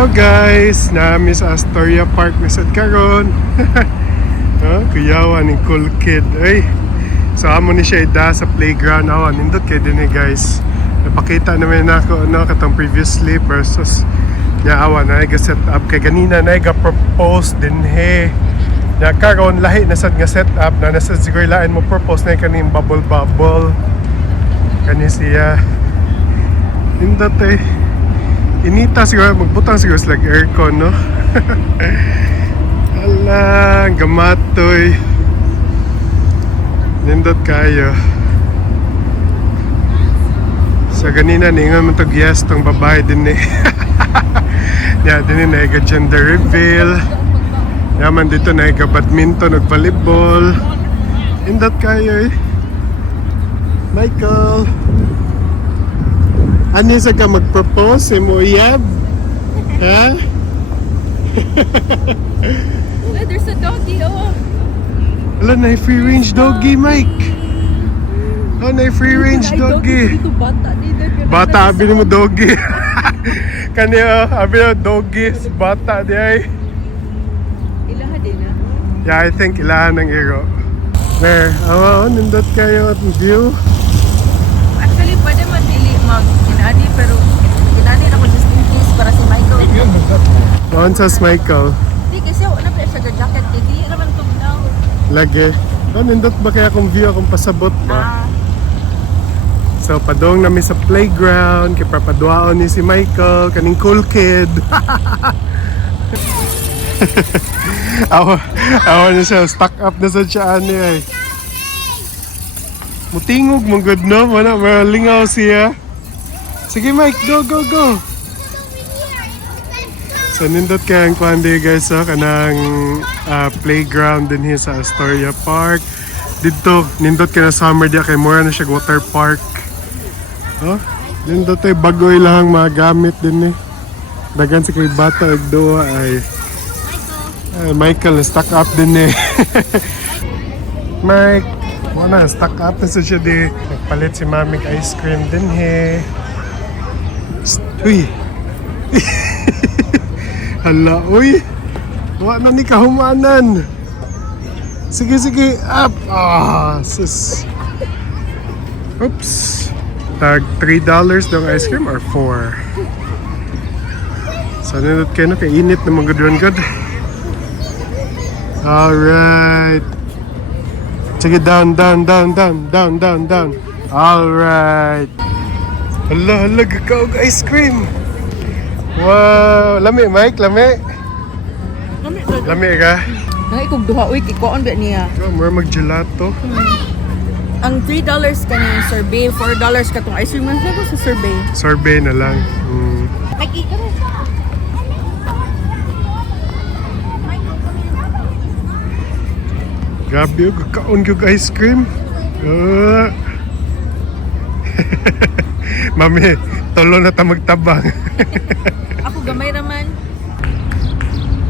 Hello guys, nami sa Astoria Park na sad karon. Kuyawan ng cool kid. Ay, so amo ni siya ida sa playground. Awan, nindot kayo din guys. Napakita naman ako katong previously versus niya awan na set up kay ganina na propose din he. Ya karon lahi na sad nga set up na nasa siguro lain mo propose na kaning bubble kani siya. Nindot inita siguro, magbutang siguro sa aircon, no? Ala, gamatoy. Nindot kayo. So, ganina, ningan mo itong yes, itong babae din yeah, din na gender reveal. Yaman dito na badminton at volleyball. Nindot kayo Michael. Ano sa ka mag-propose? Mo iyab? Ha? There's a doggy, oh. Wala na free range doggy, Mike. Oh, na free range doggy. Dito bata dito. Bata, abi mo doggy. Kanya, abi na doggy. Bata di ay. Ilaha din na. Yeah, I think ilahan ng iro. There, nindot kayo at view. Actually, pwede man dili mag-inadi, pero inadi ako just in case para si Michael. Doon sa Michael. Hindi, kasi wala pa siya jacket. Hindi naman tugnaw. Lagi. Nindot ba kaya kung view akong pasabot ba? So, padong namin sa playground, kaya papaduaon ni si Michael, kaning cool kid. Awa na siya, stuck up na sa siya niya. Mutingog mong good no, malingaw siya. Sige Mike, go, go, go. So, nindot kaya ang kwande guys, kanang playground din sa Astoria Park. Dito, nindot kaya na summer diya, kay mura na siya water park. Nindot ay bagoy lang mga gamit din Dagan si kay bata ag duwa ay Michael stuck up din Mike, wala stuck up na sa siya di. Nagpalit si mamig ice cream din Uy. Hala, uy. Wala ni kahumanan. Sige, sige, up. Sus. Oops. Tag $3 daw ice cream or 4? So, nandot kayo na kainit na mga good. Alright. Sige, down. Alright. Hala, gagawag ice cream. Wow. Lami, Mike, lami. Lami ka? Ay, kung duha, uy, kikoon ba niya? Mura mag-gelato. Ang $3 ka na survey, $4 ka itong ice cream. Ano sa survey? Sorbet na lang. Nag-i ka na. Grabe yung kakaon yung ice cream. Mami, tolo na ta magtabang. Ako gamay naman.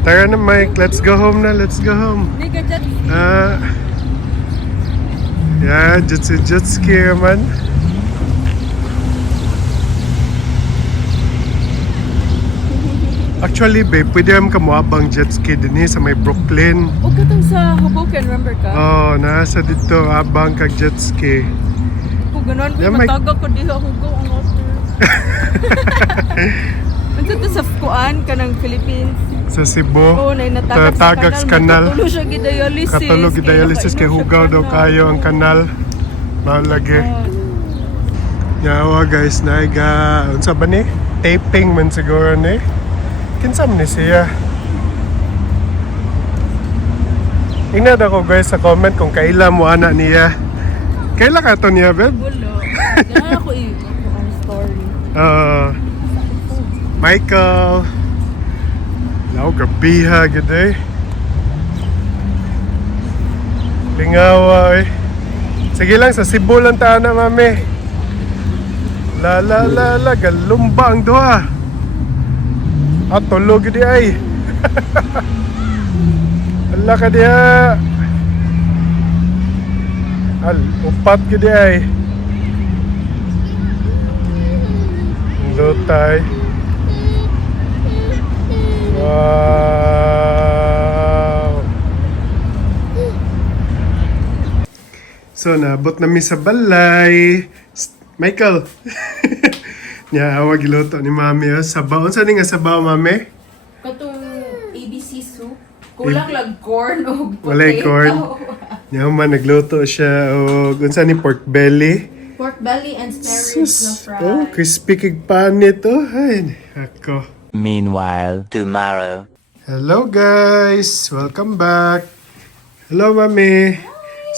Tara na Mike, let's go home na, let's go home. Hindi ka dyan. Yeah, jet ski man. Actually, babe, pwede naman kamuabang jet ski din sa may Brooklyn. O katong sa Hoboken, remember ka? Nasa dito, abang kag jet ski. Kung gano'n ko, Yeah, mataga ko di ako go ang water. Ang to sa kuan ka ng Philippines. Sa Cebu. Oo, na Tagaks kanal. Katulog siya gidialysis. Katulog dialysis kay hugaw daw kayo ang kanal. Malagi. Yawa guys, naiga. Unsa ba ni? Taping man siguro ni. Kinsa man ni siya. Ingnan ako guys sa comment kung kaila mo ana niya. Kaila ka to niya, babe? Wala. Yan ako ang story. Michael. Lao gabiha gid Lingawa Sige lang sa Cebu lang ta na mami. La galumba ang duha. At tulog gid ay. Ala ka diha. Upat gid ay. Lutay. Wow! So, naabot na mi sa balay. Michael! Nya, awag iluto ni Mami. Oh. Sabaw. Saan nga sabaw, Mami? Katong ABC soup. Kulang lang corn o potato. Walay corn. Nya, man, nagluto siya. O, unsa ni pork belly? Pork belly and spare ribs na fried. Oh, crispy kig panit. Oh, ay, ako. Meanwhile, tomorrow. Hello, guys! Welcome back. Hello, Mami.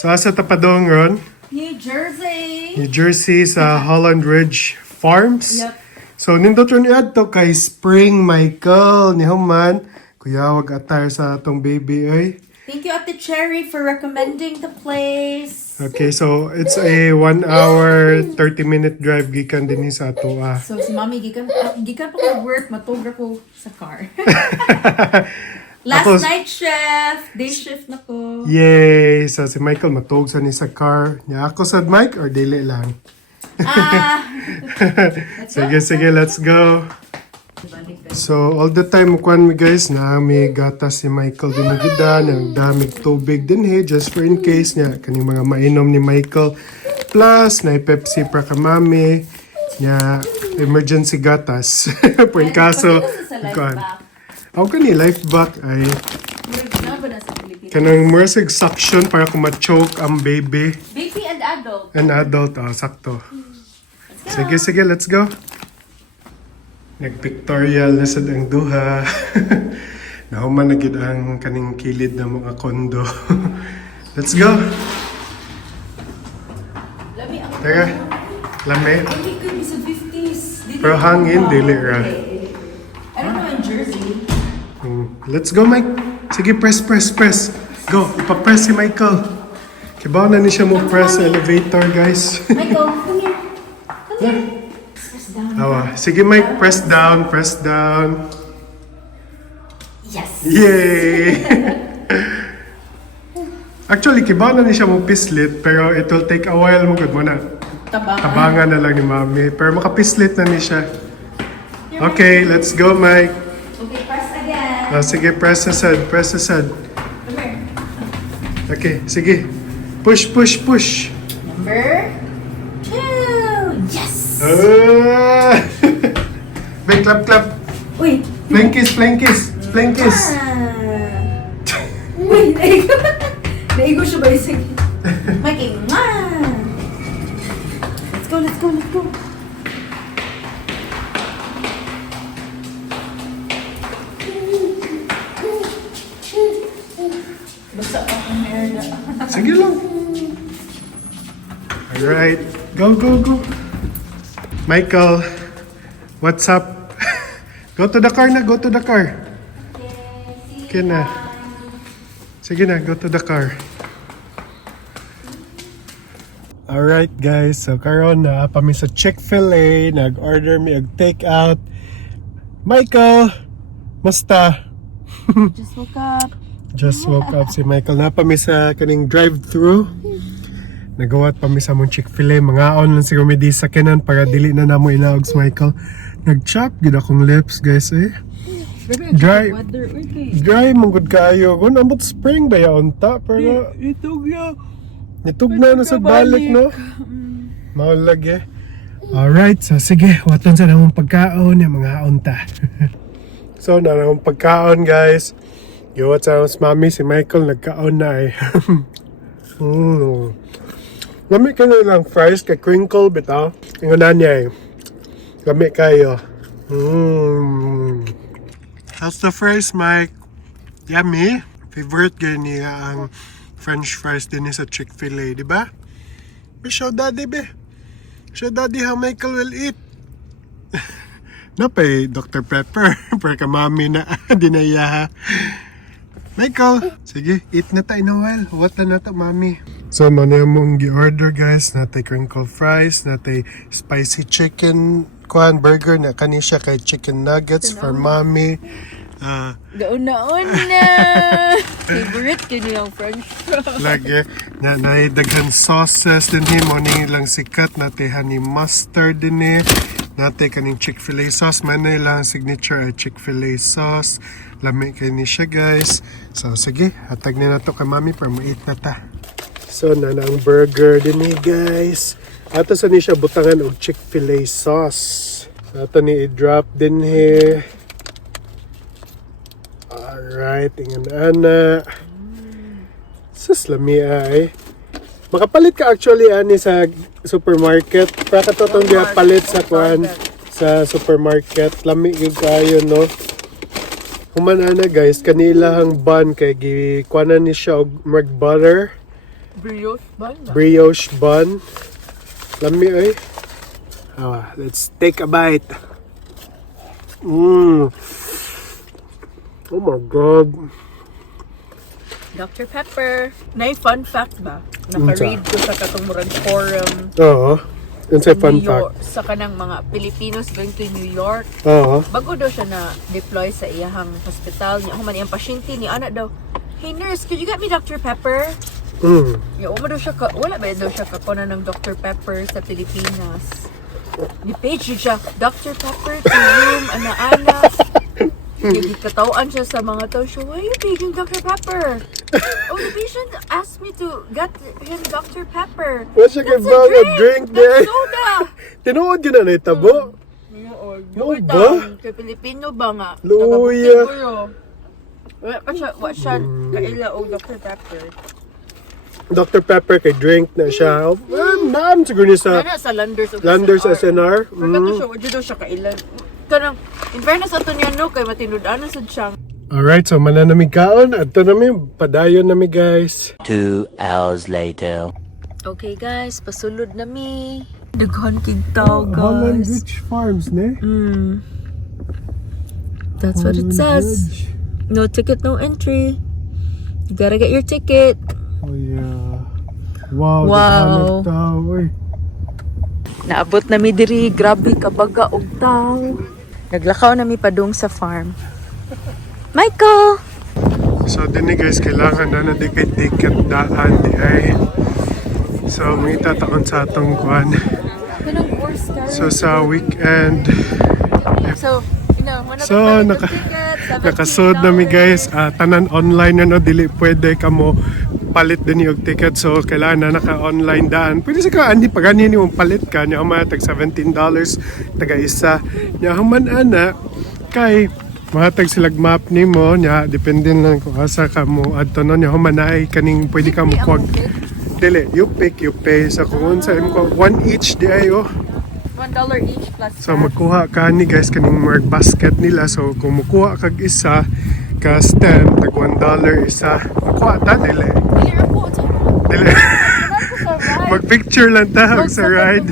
So, asa tapadong ron? New Jersey! New Jersey sa Holland Ridge Farms. Yep. So, nindot ron to kay Spring Michael. Ni Human. Kuya, wag attire sa atong baby, ay. Thank you, Ate Cherry, for recommending the place. Okay, so it's a 1 hour, 30-minute drive gikan din sa ato. So, si Mami, gikan pa ko work, matog ko sa car. Last Ako- night shift, day shift na ko. Yay! So, si Michael matog sa ni sa car. Nya ako sad, Mike, or dili lang? Sige, let's go. So, all the time, kuan mi guys, na may gatas si Michael din na gida, na damig tubig din just for in case niya, kaning mga mainom ni Michael. Plus, na Pepsi pra ka mami, niya, emergency gatas. For in kaso, kuan. Ako kani life back ay, kanang morsig suction para kung ma-choke ang baby. Baby and adult. An adult, sakto. Sige, let's go. Nag-pictorial na sad ang duha. Nahuman na gid ang kaning kilid na mga kondo. Let's go. Lami ang Teka, lami. hindi ko sa 50s. Pero hangin, dili ra. I don't know in Jersey. Let's go, Mike. Sige, press. Go, ipapress si Michael. Kibaw na ni siya mo press sa elevator, guys. Michael, come here. Come here. Press down. Awa. Sige, Mike, press down. Yes. Yay! Actually, kibaw na ni siya mo pislit, pero it will take a while mo good mo na. Tabangan na lang ni Mami. Pero makapislit na ni siya. Okay, let's go, Mike. Okay, press again. Sige, press asad. Come here. Okay, sige. Push. Number 2. Yes. Ah! Big clap. Wait. Flying kiss. Wait, naigo siya ba yung sige? Mikey, Let's go. Basta ang hair na. Sige lang. Alright. Go. Michael, what's up? Go to the car. Okay na. Sige na, go to the car. Alright guys, so karon na pa mi sa Chick-fil-A, nag-order mi og take out. Michael, musta? Just woke up. Si Michael na pa mi sa kaning drive-thru. Nagawat pa mi sa mong Chick-fil-A, mga on lang siguro mi di sakinan para dili na namo ilaog si Michael. Nag-chop gid akong lips guys eh. Dry mong good kayo. Kung ambot spring ba yaon ta? Pero nitugna na sa balik, no? Maulag eh. Alright, so sige. Waton sa namang pagkaon yung mga unta. So, na namang pagkaon, guys. Giwat sa mas mami, si Michael nagkaon na eh. Lami ka na lang fries kay crinkle bitaw. Ingunan niya eh. Lami kayo. How's the fries, Mike? Yummy? Favorite girl niya ang French fries din sa Chick-fil-A, di ba? Show daddy, be. Show daddy how Michael will eat. Napay Dr. Pepper. Para ka mami na dinaya. Michael, sige, eat na tayo na while. What na to, mami? So, muna mong gi-order, guys. Natay crinkle fries, natay spicy chicken burger na kanisya kay chicken nuggets for mommy. Gauna-una! Favorite ko niyang French fries. Lagi na naidaghan sauces din mo ni lang sikat na honey mustard din Nate kaning Chick-fil-A sauce. Man na lang signature ay Chick-fil-A sauce. Lami kay ni siya guys. So sige, hatag na to kay mami para ma-eat na ta. So na ang burger din ni guys. Ato sa ni siya butangan og Chick-fil-A sauce. So ato ni i-drop din here. Alright, ingan ana. Sus lami ay. Makapalit ka actually ani sa supermarket. Para ka to tong palit sa kuan sa supermarket. Lami gyud kayo no. Human ana guys, kanila hang bun kay gikuanan ni siya og mag butter. Brioche bun. Brioche bun. Lami ay. Let's take a bite. Oh my god. Dr. Pepper. Nay fun fact ba? Naka-read ko sa katong murag forum. Oo. Yun sa fun New fact. York, sa kanang mga Filipinos going to New York. Oo. Bago daw siya na deploy sa iyahang hospital niya. Human iyang pasyente ni anak daw. Hey nurse, could you get me Dr. Pepper? Daw siya wala ba daw siya kakona ng Dr. Pepper sa Pilipinas. Ni page siya, Dr. Pepper to room, ana-ana. Yung katawan siya sa mga tao siya, why are you taking Dr. Pepper? Oh, the patient asked me to get him Dr. Pepper. What's siya kay a drink there? That's soda. Tinuod yun na itabo? Oo ba? Kay Pilipino ba nga? Luya. Wa siya kaila og Dr. Pepper. Dr. Pepper kay drink na siya. Naam siguro ni sa Ano sa Landers Landers SNR. Pero siya, wala daw siya kaila. Kanang, in fairness ato niya no, kay matinud-anan sa siyang. Alright, so mananamig kaon. Adto nami, padayon nami guys. 2 hours later. Okay guys, pasulod nami. Daghan kig tao Holland guys. Ridge Farms, ne? That's what it says. No ticket, no entry. You gotta get your ticket. Oh yeah. Wow, Wow. daghan tao. Oy. Naabot na mi diri, grabe kabaga og tao. Naglakaw na mi padung sa farm. Michael! So din ni guys, kailangan na di kay ticket daan di ay. So mangita taon sa atong kuan. So sa weekend. So nakasud na mi guys, tanan online na no, dili pwede kamo palit din yung ticket. So kailangan na naka-online daan. Pwede sa ka andi pag ani mo palit ka nya ma tag $17 taga isa. Nya human ana kay matag silag map nimo nya depende lang kung asa ka mo adto no nya human ay kaning pwede ka mo kuwag dili you pick you pay sa kung unsa imong one each di ayo. $1 each plus So magkuha ka ni guys kaning mark basket nila. So kung mukuha kag isa ka stem tag $1 isa. Makuha ta dili. Dili. Mag-picture lang ta sa ride.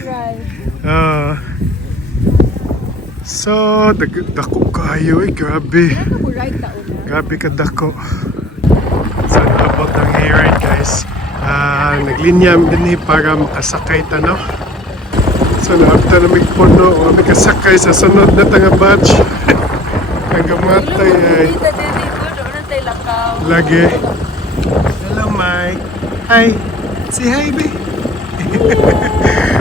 So dako kayo grabe. Grabe ka dako. So naabot ang hayride guys. Naglinyam din para makasakay ta no. So naabta na may puno o may kasakay sa sunod na tanga batch. Ang gamatay ay lagi. Hello Mike. Hi. Say hi babe.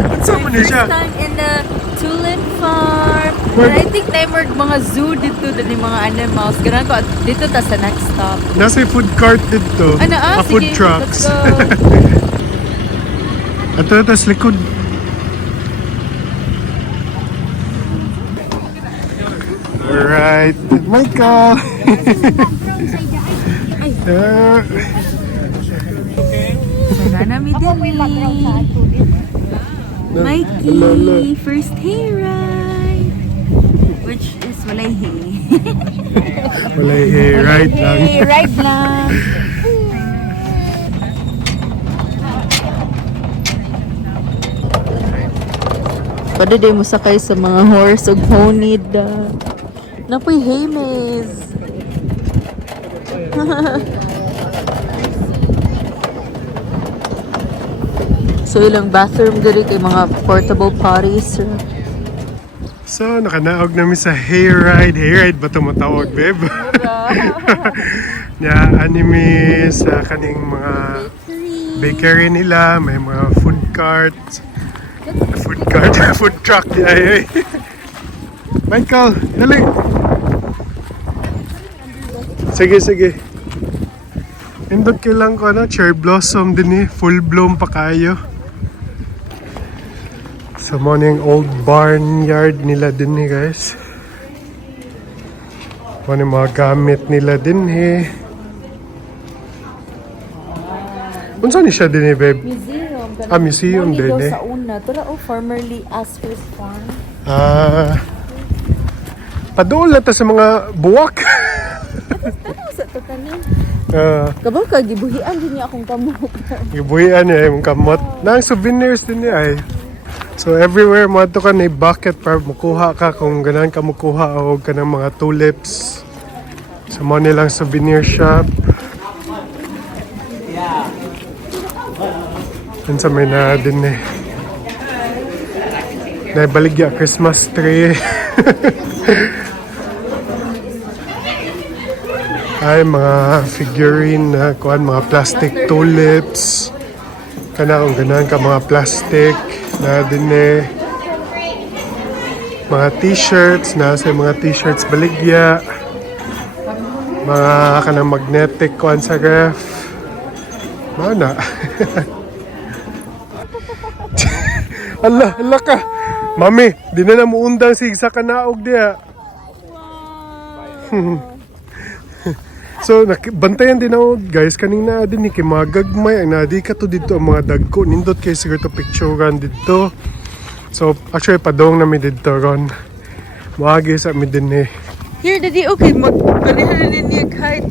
What's up mo siya? First time in the Tulip Farm. Where- And I think na mga zoo dito din mga animals. Ganun ko dito ta sa next stop. Nasa food cart dito. Ano Food sige, trucks. let's go. Ato tas likod. Alright. Michael. Nami dili. Mikey, first hayride. Which is walay hay. Walay hayride lang. Hayride lang. Pwede din mo sakay sa mga horse o pony da. Napoy hay maze. So ilang bathroom diri kay mga portable potties. So, nakanaog namin sa hayride. Hayride ba ito matawag, babe? Anime sa kaning mga bakery nila. May mga food cart. Food truck. Ay. Michael, dali. Sige, sige. Indot kailang ko cherry blossom din full bloom pa kayo. Sa morning old barnyard nila din guys. Ano yung mga gamit nila din Unsa ni siya din babe? Museum. Museum din Sa una, tura formerly Asper's Farm. Padool na ta sa mga buwak. Ano sa to kani? Kabang ka gibuhian din niya akong kamot. Gibuhian niya yung kamot. Nang souvenirs din niya ay. So everywhere mo ato ka na bucket para makuha ka kung ganahan ka makuha o ka ng mga tulips. So mo nilang souvenir shop. Yan sa may na din Naibaligya Christmas tree. Ay mga figurine na kuan mga plastic tulips. Kana kung ganahan ka mga plastic na din mga t-shirts na sa mga t-shirts baligya. Mga kanang magnetic kuan sa ref. Mana? Allah ka. Mami, di na namuundang sig sa kanaog diha. So, bantayan din ako guys, kaning na din kay mga gagmay, ang nadi ka to dito ang mga dagko, nindot kay siguro to picturean dito. So, actually, padong namin dito ron. Maagi sa amin din Here, daddy, okay, magpalihan din niya kahit,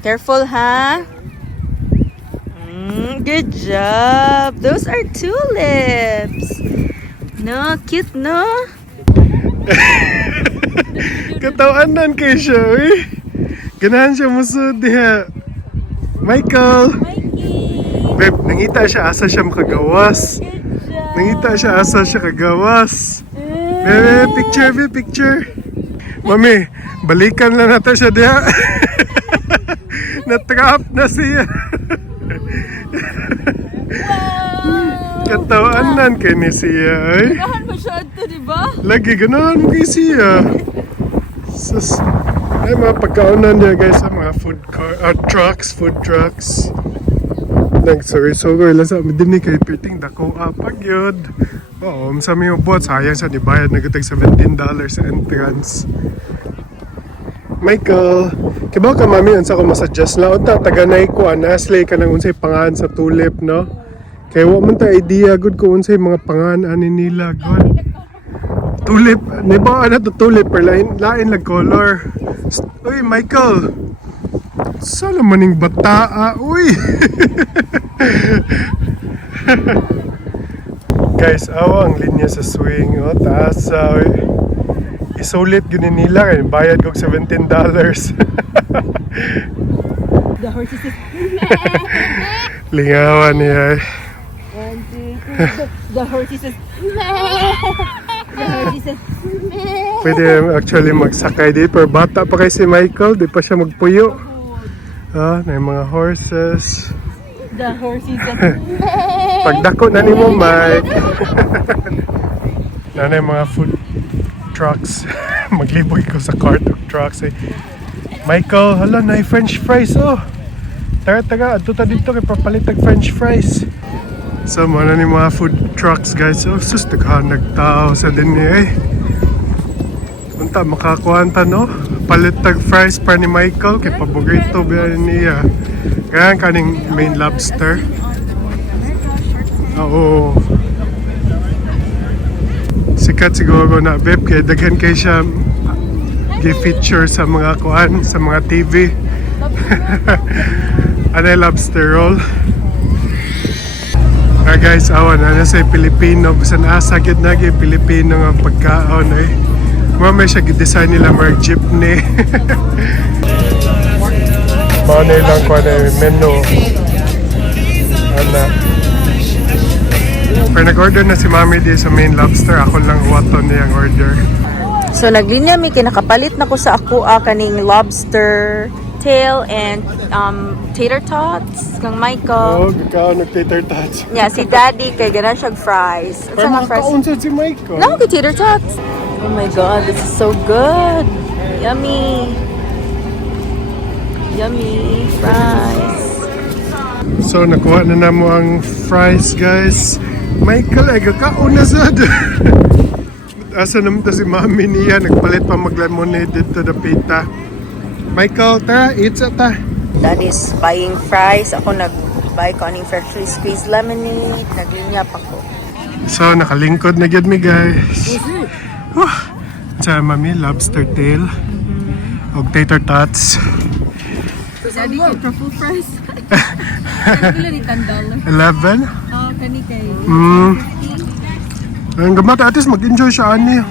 Careful, ha? Good job. Those are tulips. No, cute, no? Katawanan kay siya, eh. Ganahan siya musod diha. Michael! Babe, nangita siya asa siya makagawas. Nangita siya asa siya kagawas. Bebe, picture. Mami, balikan lang natin siya diha. Na-trap na siya. Katawanan kay ni siya, eh. Ganahan masyado, di ba? Lagi ganahan mo kay siya. Sus. Ay, mga pagkaunan niya guys sa mga food trucks. Nag-sorry lang sa amin din kay Piting dako apag yun. Oo, sa mga buhat, sayang sa dibayad, nagtag $17 sa entrance. Michael, kibaw ka mami, ansa ko masuggest na, unta, taganay ko, anaslay ka ng unsay pangalan sa tulip, no? Kaya wala man ta idea, good ko unsay mga pangalan nila, good. Tulip, niba na to tulip, pero lain lag color. Uy, Michael! Saan maning bataa? Uy! Guys, awa ang linya sa swing. O, taas. Isulit gini nila. Bayad ko $17. The horses is... Lingawan niya. 1, 2, 3. The horses is... The horses is... Pwede actually magsakay dito. Pero bata pa kay si Michael. Di pa siya magpuyo. Na yung mga horses. The horses is... Pagdako na ni mo, Mike. Na yung mga food trucks. Magliboy ko sa cart of trucks. Michael, hala na yung french fries, oh. Taga, ato ta dito kay papalitag french fries. So, mga ni mga food trucks, guys. Oh, sus, nagtao sa din niya, Unta, makakuhanta, no? Palitag fries pa ni Michael kay paborito ba niya. Kaya kaning main lobster. Oo. Sikat siguro na Beb kay daghan kay siya gi-feature sa mga kuan, sa mga TV. Ano lobster roll? Guys, awan na sa Pilipino, bisan asa gid na gi Pilipino nga pagkaon May siya gi-design nila mga jeepney. Mga nilang kuan menu. Ana. Pero nag-order na si Mami di sa main lobster. Ako lang waton niyang order. So naglinya mi kinakapalit na ko sa ako kaning lobster tail and tater tots kang Oh, Michael. ikaw nag-tater tots. Yeah, si Daddy kay gana siyang fries. Pero Unsa nga fries? makakaunsa si Michael. No, kay tater tots. Oh my god, this is so good. Yummy. Yummy fries. So, nakuha na namo ang fries, guys. Michael, ay kakauna sad. Asa naman to si mami niya. Nagpalit pa mag-lemonade dito na pita. Michael, tara, eat sa ta. Daddy's buying fries. Ako nag-buy ko aning freshly squeezed lemonade. Naglinyap ako. So, nakalingkod na gyud mi, guys. Sa mami, lobster tail. Og tater tots. Daddy, kay truffle fries. Kilo ni $10. 11. Oh, kani kay. Ang gamat, at least mag-enjoy siya, ani.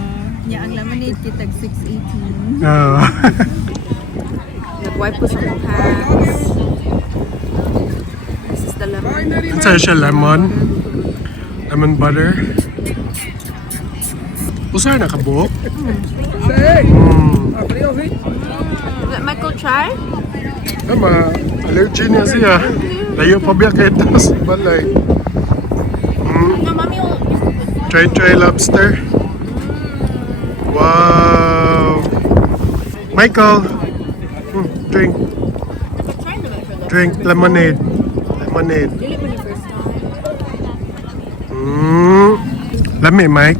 Yeah, ang lemonade kitag 6.18. Ah. Nag-wipe ko sa mga hands. This is the lemon. Saan siya, lemon? Lemon butter. Usay na kabuok. Let Michael try? Tama, allergy niya siya. Layo pa biya kayo ito sa balay. No, mommy will... Try lobster. Wow! Michael! Drink. Try naman siya daw. Drink lemonade. Lemonade. Dili mo ni first time. Lami, Mike.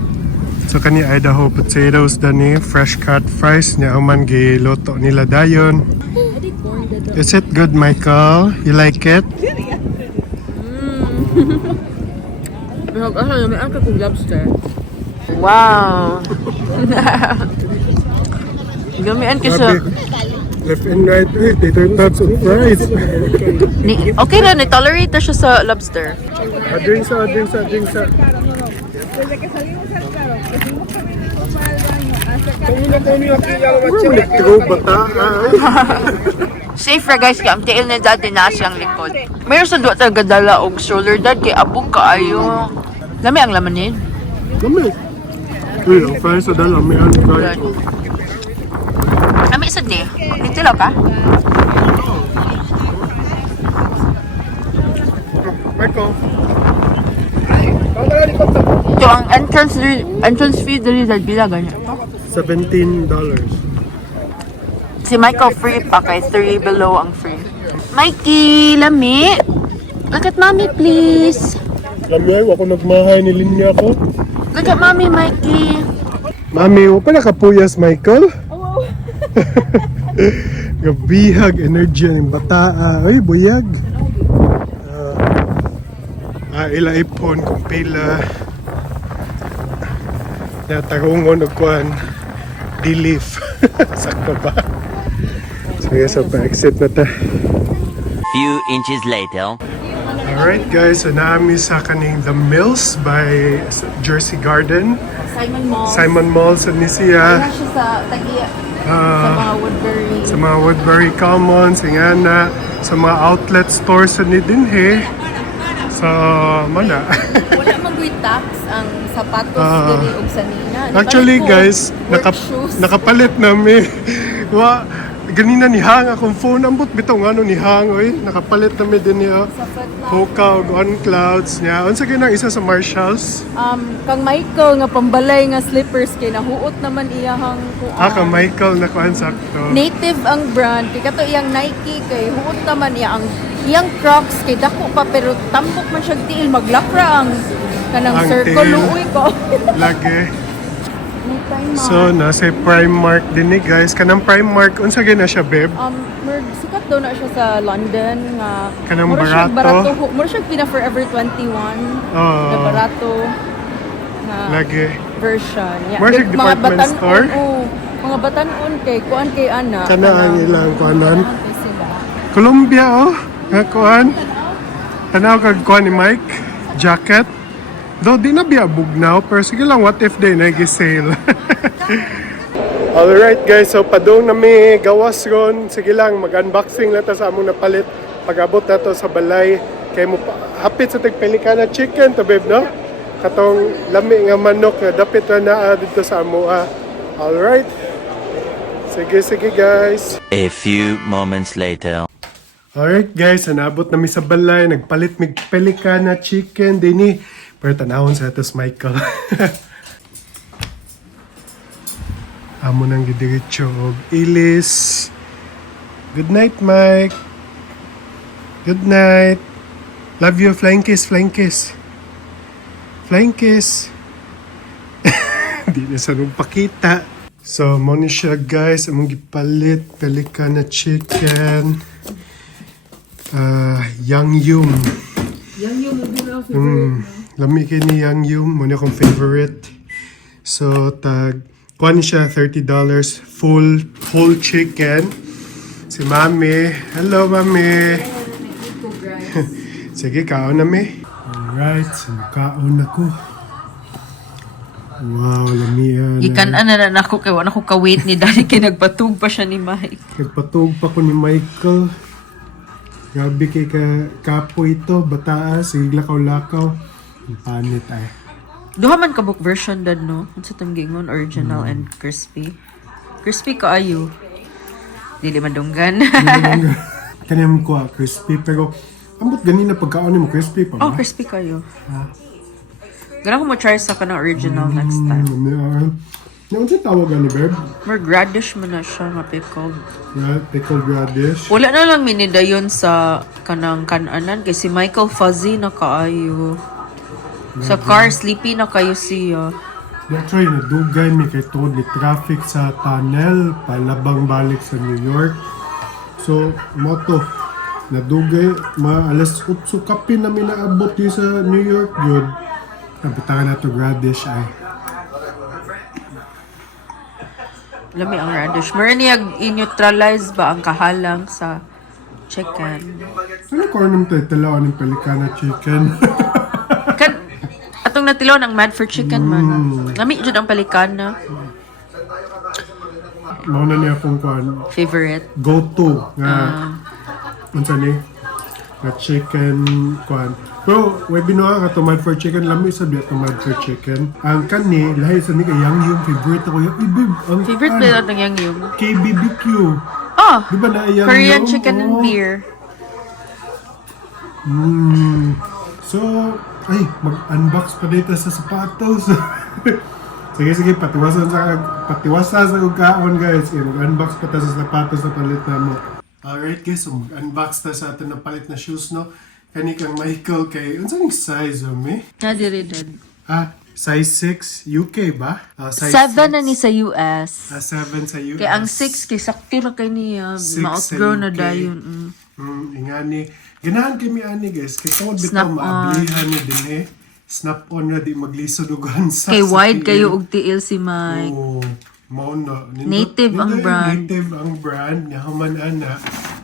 So, kani Idaho potatoes dani, fresh cut fries niya man giluto nila dayon. Is it good, Michael? You like it? Wow! Gamian ka sa... Left and right, tater tots and fries. Okay na, ni-tolerate na siya sa lobster. Drink sa. Ikaw bata, Safe ra guys, kaya ang tiil ni Daddy na siyang likod. Mayroon sa duwa talaga dala og stroller dad, kay abog kaayo. Lami ang lemonade. Lami. Uy, ang fries sa dala, may ano fries. Lami sad ni. Nitilaw ka? Michael. Ito ang entrance fee dali dad bila ganyan. $17. Si Michael free pa kay 3 below ang free. Mikey, lami. Look at mommy please. Lami, ako nagmahay, nilinya ko. Look at mommy, Mikey. Mami, wala pa nakapuyas, Michael? Oo. Gabihag, energy ng bata. Ay, buyag. Ila ipon, kung pila. Tagungon o kuhan. D-leaf. Sakto ba? Sige, so pa-exit na ta. Few inches later. Alright guys, so naami sa kaning The Mills by Jersey Garden. Simon Mall sa Nisia. Siya sa Tagiya. Sa mga Woodbury. Sa mga Woodbury Commons, ingana, sa mga outlet stores sa Nidinhe. Sa mana. Wala mag tax ang sapatos dili og sanina. Actually guys, nakapalit nami. Ganina ni Hang akong phone ambot bitong ano ni Hang oy nakapalit nami din niya Hoka og On Clouds niya unsa gyud ang isa sa Marshalls kang Michael nga pambalay nga slippers kay nahuot naman iyahang kuan. ka Michael na kuan sakto Native ang brand kay kato iyang Nike kay huot naman iya ang iyang Crocs kay dako pa pero tambok man siya tiil maglakra ang kanang Ang circle tail. luoy ko. lagi. So nasa Primark din ni guys kanang Primark unsa gyud na siya babe Sikat daw na siya sa London nga Kanang mura siya barato? mura siya pina Forever 21 na barato na lagi version. Yeah. Mura siya Mga department batan-on, store? oo. Mga batanon kay kuan kay ana. kana ang ilang kuanon Kay sila. Colombia nga kuan tanaw kag kuan ni Mike jacket. Though di na biya bugnaw, pero sige lang, what if day nag-sale? Alright guys, so padong na may gawas ron. Sige lang, mag-unboxing lang ta sa among napalit. Pag-abot na to sa balay. Kaya mo hapit sa tagpelikana chicken to babe, no? Katong lami nga manok, dapit na dito sa amoa. Alright. Sige guys. A few moments later. Alright guys, nabot na mi sa balay. Nagpalit mig pelikana chicken dini. Pero tanawon sa atos Michael. Amo nang gidiretso og ilis. Good night, Mike. Good night. Love you. Flying kiss, flying kiss. Flying kiss. Di na sa nung pakita. So, mo ni siya guys. Among gipalit. Pelikana chicken. Yang Yum. Yang yung mga favorite. Lami kay ni Yang Yum. Mo ni akong favorite. So, kuha ni siya $30. Whole chicken. Si Mami. Hello, Mami. Sige, kaon na mi. Alright, so kaon na ko. Wow, lamian. Gikan-an na ako kay wala ko ka-wait ni Daddy kay nagpatug pa siya ni Mike. Nagpatug pa ko ni Michael. Grabe kay kapoy ito. Bataas, sige lakaw-lakaw. Ang panit ay. Duha man ka book version dad no? Unsa tong gingon original and crispy. Crispy kaayo. Dili madunggan. Kanyang ko crispy pero ambot ganina pagkaon mo crispy pa ba? Oh, crispy kayo. Gana ko mo try sa kanang original next time. Ano siya tawag ni Beb? More radish mo na siya nga pickled. Pickled radish. Wala na lang minidayon sa kanang kananan kay si Michael fuzzy na kaayo. Sa car, sleepy na kayo siya. Actually, nadugay mi kay tungod ni traffic sa tunnel palabang balik sa New York. So, moto, nadugay, alas 8 kapin na minaabot yun sa New York yun. Nabitangan na ito radish ay. Lami ang radish. Meron niya i-neutralize ba ang kahalang sa chicken? Ano ko naman tayo talaw ng pelikana chicken? Atong natilaw ng mad for chicken man. Lami dyan ang pelikana. Mauna niya akong kuhan. Favorite. Go-to nga unsa ni nga chicken kuan. Pero way binuha ka to mad for chicken lami sa biya to mad for chicken. Ang kani lahi sa ni kay Yang Yung favorite ako yung ibig ang Favorite ba ng Yang Yung? KBBQ. Oh! Di ba na Yang Korean Yung? chicken and Oo. beer. So, ay, mag-unbox pa dito sa sapatos. Sige, patiwasan sa kaon guys. Mag-unbox pa ta sa sapatos na palit na mo. Alright guys, so mag-unbox ta sa atin na palit na shoes, no? Kani kang Michael kay, unsa ning size o me? Nadiridan. Size 6 UK ba? Size 7 na ni sa US. 7 sa US. Kaya ang 6 kay sakto na kay niya. 6 Ma-outgrow sa na UK. dayon. Ingani. Ganahan kami ani guys. Kay tungod Snap bitaw maablihan ni din eh. Snap on na di maglisod og hansa. Kay sa wide tiil. kayo og tiil si Mike. Oo. Mao na. Native ang brand. Native ang brand. Yaman ana.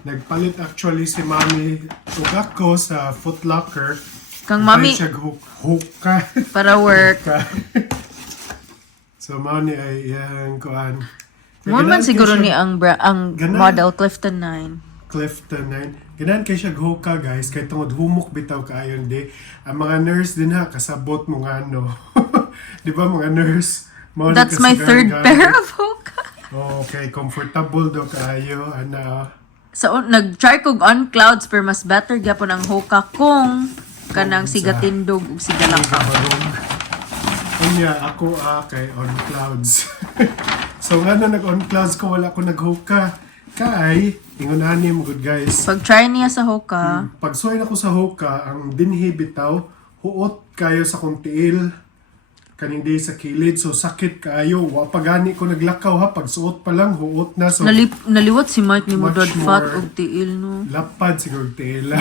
Nagpalit actually si Mami ug ako sa Foot Locker. Kang mami Siya hookah. para work. So mao ni ay yang kuan. Mo man siguro ni ang ang Ganan. model Clifton 9. Clifton 9. Ganahan kay siya hookah guys. Kay tungod humok bitaw kaayon di. Ang mga nurse din ha kasabot mo nga ano. Di ba mga nurse? Mao That's ni my kasi third ganahan. pair of hookah. Okay, comfortable daw kaayo. Ana. So, nag-try kog on clouds pero mas better gyapon ang hookah kung kanang sigatindog ug sigalakaw. Kabarong. Unya, ako kay on clouds. So nga na nag-on clouds ko, wala ko nag-hookah. Kay, ingunahan mo good guys. Pag try niya sa hookah, Pag suway na ko sa hookah, ang dinhi bitaw, huot kayo sa kong tiil. Kaning day sa kilid, so sakit kayo. Wa pa gani ko naglakaw ha, pag suot pa lang, huot na. So, naliwat si Mike ni mo Much dad fat more- ug tiil no. lapad siguro tela.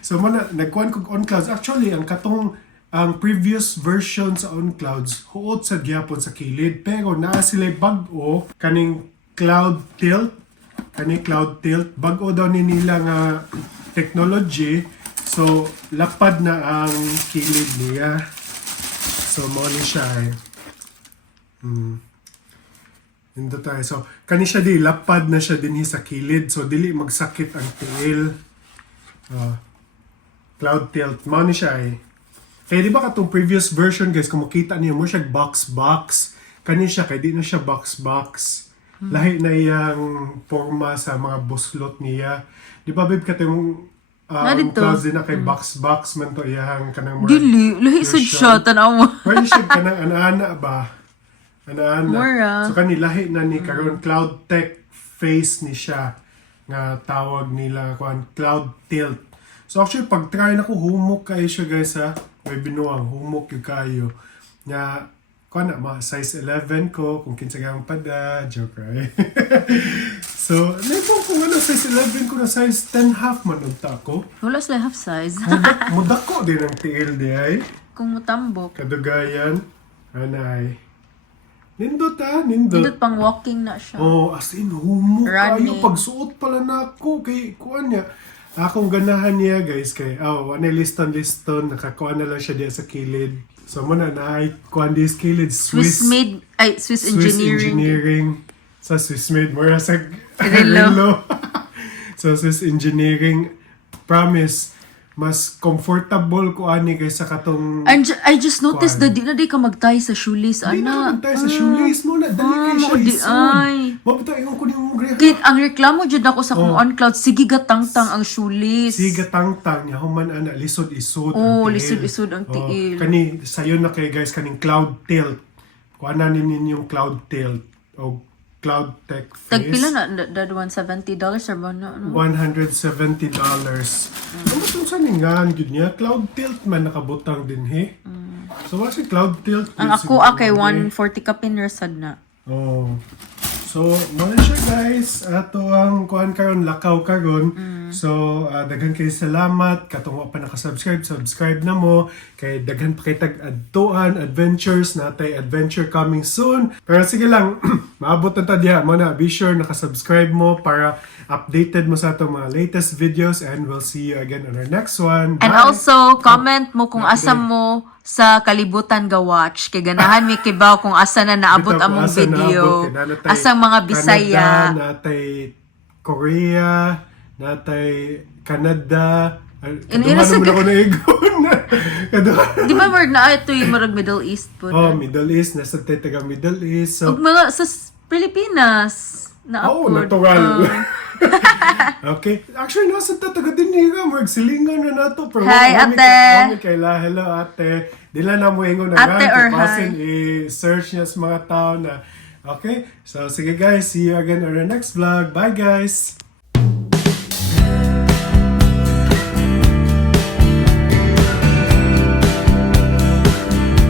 So mana nagkuhan kog on clouds. Actually ang katong ang previous version sa on clouds huot sa gyapon sa kilid pero naa sila bag-o kaning cloud tilt. Kani cloud tilt bag-o daw ni nila nga technology. So lapad na ang kilid niya. So mo ni siya eh. Indo tayo. So, kani siya di, lapad na siya din sa kilid. So, dili magsakit ang tiil. Cloud tilt. Mao ni siya eh. Kaya di ba katong previous version guys, kung makita niyo mo siya box-box. Kani siya, kaya di na siya box-box. Lahi na iyang forma sa mga buslot niya. Di ba, babe, katong dito. clouds din na kay box man to iyang kanang Dili, lahi sad siya, tanawa. Pwede siya kanang ana-ana ba? Ana-ana. Mura. So kani lahi na ni karon Cloud Tech face ni siya nga tawag nila kuan Cloud Tilt. So actually pag try na ko humok kayo siya guys ha. May binuang humok yung kayo. Nga kuan na ma size 11 ko kung kinsa gang pada joke right. So nepo kung ano size 11 ko na size 10 half man unta ko. Wala sila half size. Mudako din ang tiil di ay. Kung mutambok. Kadugayan. Anay. Nindot nindot. Dito pang walking na siya. Oh, as in, humok Running. kayo. Pagsuot pala na ako kay kuan niya. Akong ganahan niya guys kay, wala liston, nakakuha na lang siya diya sa kilid. So muna na kuan diya sa kilid. Swiss engineering. Sa Swiss made, mura sa Relo. Relo. So Swiss engineering, promise, mas comfortable ko ani kaysa katong And I just noticed na di na di ka magtay sa shoelace, Di na ana. tayo sa shoelace mo na. Dali kayo siya di isod. ay. Mabita, iwan ko yung mugre. Kit, ang reklamo dyan ako sa kung on cloud, sige gatangtang ang shoelace. Siga tang-tang niya, human ana, lisod-isod. Oh, ang tiil. lisod-isod ang tiil. Kani, sayo na kayo guys, kaning Cloud Tilt. Kuha na ninyong Cloud Tilt. O Cloud Tech Face. Tagpila na, that one, $70 or ba na? Ano? $170. Ano itong saningan, yun niya? Cloud Tilt man nakabutang din, he? So, what's yung Cloud Tilt? Ang ako kay 140 ka pinersad na. Oh. So, muna siya guys. Ato ang kuan karon lakaw karon. So, daghan kay salamat katong wa pa naka-subscribe, subscribe na mo kay daghan pa kay tag-adtuan adventures natay adventure coming soon. Pero sige lang, maabot na ta diha mo na. Be sure naka-subscribe mo para updated mo sa atong mga latest videos and we'll see you again on our next one. And Bye. also, comment mo kung asa mo sa kalibutan ga watch. Kay ganahan mi kibaw kung asa na naabot Bitaw, among asa video. naabot, kay natay Asang mga Bisaya. Canada, natay Korea, natay Canada. Inira sa- Kaduhan naman ako na igon. Kaduhan. Di ba word na ito yung marag Middle East po? Oh, Middle East. Nasa taga Middle East. So, Ug mga sa Pilipinas na oh, upload. natural. Okay. Actually, nasa taga din niya. Magsilingan na nato. Pero Hi, ate. Hello, ate. Dila na mo ingon na Ate or pasin i-search niya sa mga tao na. Okay? So, sige guys. See you again on our next vlog. Bye, guys.